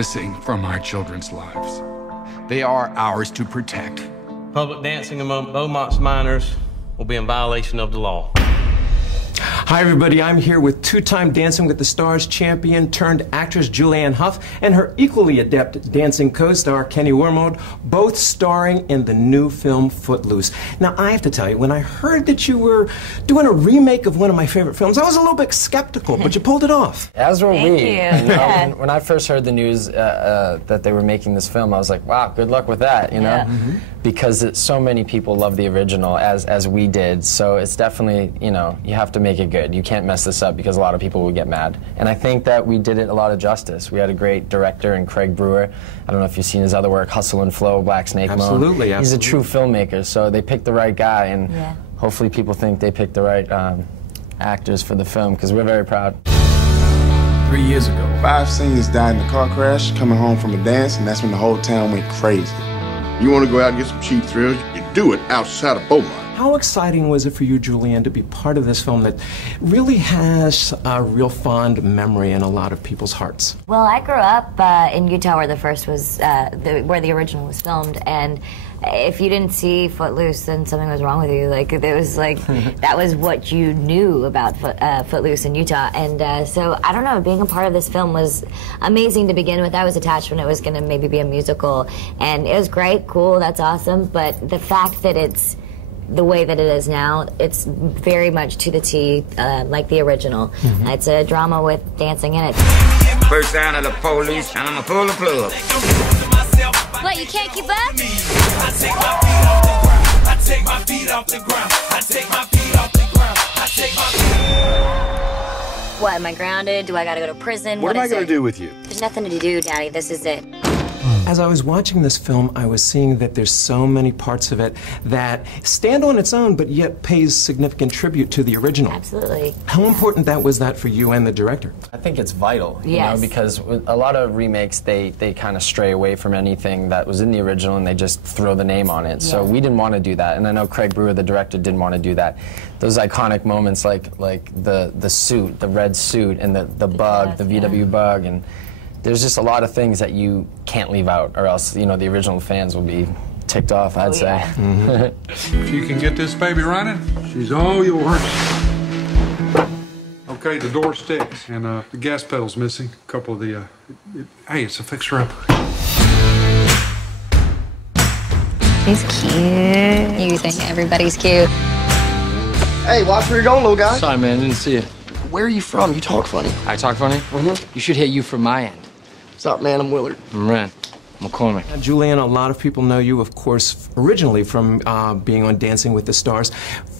missing from our children's lives. They are ours to protect. Public dancing among Beaumont's minors will be in violation of the law. Hi everybody, I'm here with two-time Dancing with the Stars champion turned actress Julianne Hough and her equally adept dancing co-star Kenny Wormald, both starring in the new film Footloose. Now I have to tell you, when I heard that you were doing a remake of one of my favorite films, I was a little bit skeptical, but you pulled it off. As were we. Thank you. Yeah. When I first heard the news that they were making this film, I was like, wow, good luck with that, you know? Yeah. Because so many people love the original as we did, so it's definitely, you know, you have to make it good. You can't mess this up because a lot of people will get mad. And I think that we did it a lot of justice. We had a great director in Craig Brewer. I don't know if you've seen his other work, Hustle and Flow, Black Snake Moan. Absolutely. He's a true filmmaker, so they picked the right guy, and Yeah. hopefully people think they picked the right actors for the film, because we're very proud. 3 years ago, 5 seniors died in a car crash coming home from a dance, and that's when the whole town went crazy. You want to go out and get some cheap thrills, you do it outside of Beaumont. How exciting was it for you, Julianne, to be part of this film that really has a real fond memory in a lot of people's hearts? Well, I grew up in Utah, where the first was, where the original was filmed, and if you didn't see Footloose, then something was wrong with you. Like, it was like, that was what you knew about Footloose in Utah. And so, I don't know, being a part of this film was amazing to begin with. I was attached when it was gonna maybe be a musical, and it was great, cool, that's awesome, but the fact that it's the way that it is now, it's very much to the T, like the original. It's a drama with dancing in it. First sign of the police, and I'ma pull the plug. What, you can't keep up? I take my feet off the ground. I take my feet off the ground. I take my feet off the ground. I take my feet. What, am I grounded? Do I gotta go to prison? What am I going to do with you? There's nothing to do, Daddy. This is it. As I was watching this film, I was seeing that there's so many parts of it that stand on its own, but yet pays significant tribute to the original. Absolutely. How important was that for you and the director? I think it's vital, you Yes. know, because with a lot of remakes, they kind of stray away from anything that was in the original and they just throw the name on it. So we didn't want to do that, and I know Craig Brewer, the director, didn't want to do that. Those iconic moments like the suit, the red suit, and the bug, the VW bug, and there's just a lot of things that you can't leave out, or else, you know, the original fans will be ticked off, I'd say. If you can get this baby running, she's all yours. Okay, the door sticks, and the gas pedal's missing. A couple of the, hey, it's a fixer-up. He's cute. You think everybody's cute. Hey, watch where you're going, little guy. Sorry, man, I didn't see you. Where are you from? You talk funny. I talk funny? You should hit you from my end. What's up, man? I'm Willard. I'm Ren. McCormick. Now, Julianne, a lot of people know you, of course, originally from being on Dancing with the Stars.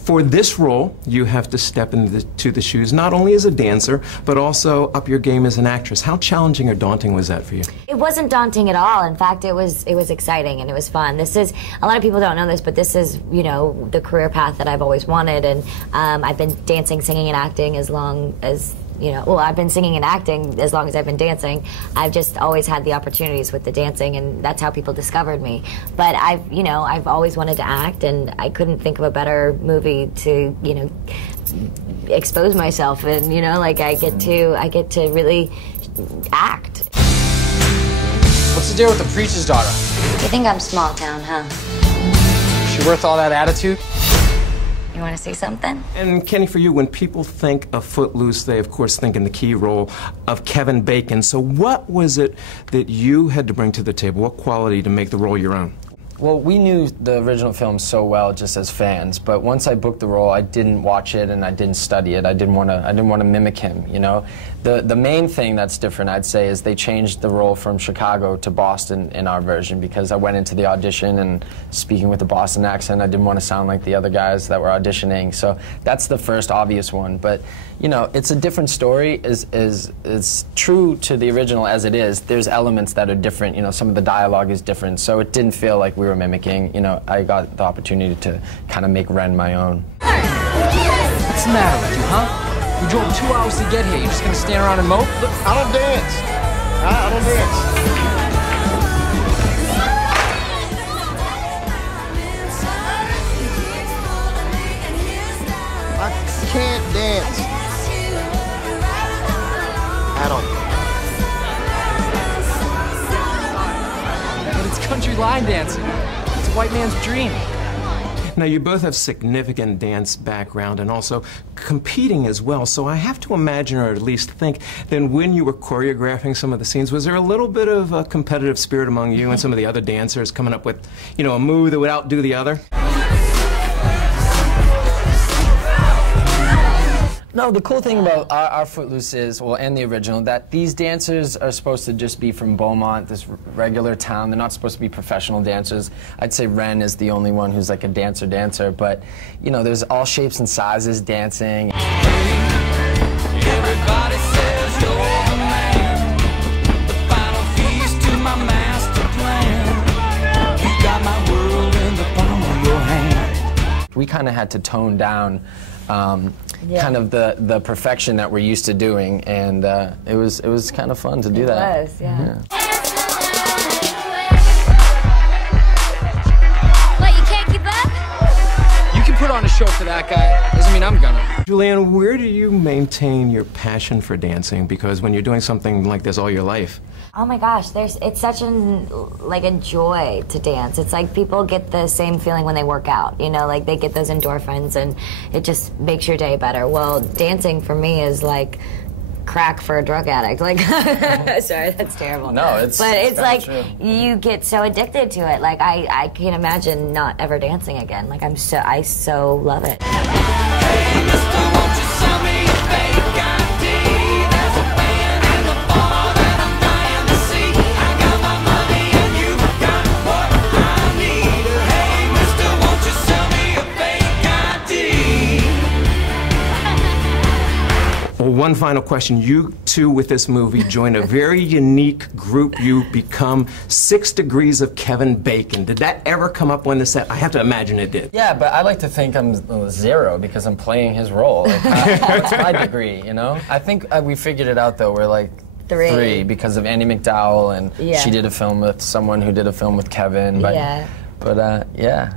For this role, you have to step into the shoes, not only as a dancer, but also up your game as an actress. How challenging or daunting was that for you? It wasn't daunting at all. In fact, it was exciting and it was fun. This is, a lot of people don't know this, but this is, you know, the career path that I've always wanted, and I've been dancing, singing, and acting as long as, you know, well, I've been singing and acting as long as I've been dancing. I've just always had the opportunities with the dancing, and that's how people discovered me. But I've always wanted to act, and I couldn't think of a better movie to, you know, expose myself, and, you know, like I get to really act. What's the deal with the preacher's daughter? You think I'm small town, huh? She worth all that attitude? You want to see something? And Kenny, for you, when people think of Footloose, they of course think in the key role of Kevin Bacon. So what was it that you had to bring to the table? What quality to make the role your own? Well, we knew the original film so well just as fans, but once I booked the role, I didn't watch it and I didn't study it. I didn't want to mimic him, you know. The main thing that's different, I'd say, is they changed the role from Chicago to Boston in our version, because I went into the audition and speaking with a Boston accent, I didn't want to sound like the other guys that were auditioning. So that's the first obvious one. But, you know, it's a different story. It's true to the original as it is. There's elements that are different. You know, some of the dialogue is different, so it didn't feel like we were mimicking. You know, I got the opportunity to kind of make Ren my own. What's the matter with you, huh? We drove 2 hours to get here. You're just gonna stand around and mope? Look, I don't dance. I don't dance. I can't dance. At all. line dancing. It's a white man's dream. Now, you both have significant dance background and also competing as well, so I have to imagine, or at least think, that when you were choreographing some of the scenes, was there a little bit of a competitive spirit among you and some of the other dancers coming up with, you know, a move that would outdo the other? No, the cool thing about our Footloose is, well, and the original, that these dancers are supposed to just be from Beaumont, this regular town. They're not supposed to be professional dancers. I'd say Ren is the only one who's like a dancer, but, you know, there's all shapes and sizes dancing. Everybody says you're the man, the final piece to my master plan. You got my world in the palm of your hand. We kind of had to tone down kind of the perfection that we're used to doing, and it was kind of fun to do that. It was, yeah. What, you can't keep up? You can put on a show for that guy. Doesn't mean I'm gonna. Julianne, where do you maintain your passion for dancing? Because when you're doing something like this all your life. Oh my gosh, it's such a joy to dance. It's like people get the same feeling when they work out, you know, like they get those endorphins and it just makes your day better. Well, dancing for me is like crack for a drug addict. Like, sorry, that's terrible. No, but it's like true. you get so addicted to it. Like I can't imagine not ever dancing again. Like I so love it. Hey, mister, won't you sell me a fake ID? There's a band in the bar that I'm dying to see. I got my money and you got what I need. Hey, mister, won't you sell me a fake ID? Well, one final question. You two, with this movie, join a very unique group. You become 6 Degrees of Kevin Bacon. Did that ever come up on the set? I have to imagine it did. Yeah, but I like to think I'm 0 because I'm playing his role. Like, what's my degree, you know? I think we figured it out, though. We're like 3 because of Andy McDowell, and she did a film with someone who did a film with Kevin. But, yeah.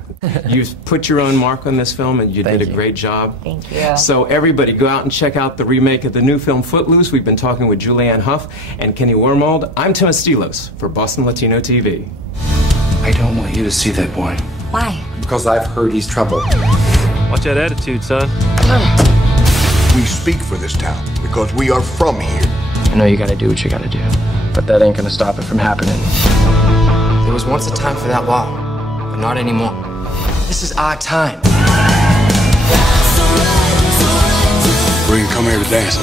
You put your own mark on this film, and you did a great job. Thank you. So everybody, go out and check out the remake of the new film Footloose. We've been talking with Julianne Hough and Kenny Wormald. I'm Tim Estiloz for Boston Latino TV. I don't want you to see that boy. Why? Because I've heard he's trouble. Watch that attitude, son. We speak for this town because we are from here. I know you gotta do what you gotta do, but that ain't gonna stop it from happening. There was once a time for that law, but not anymore. This is our time. We can come here to dance.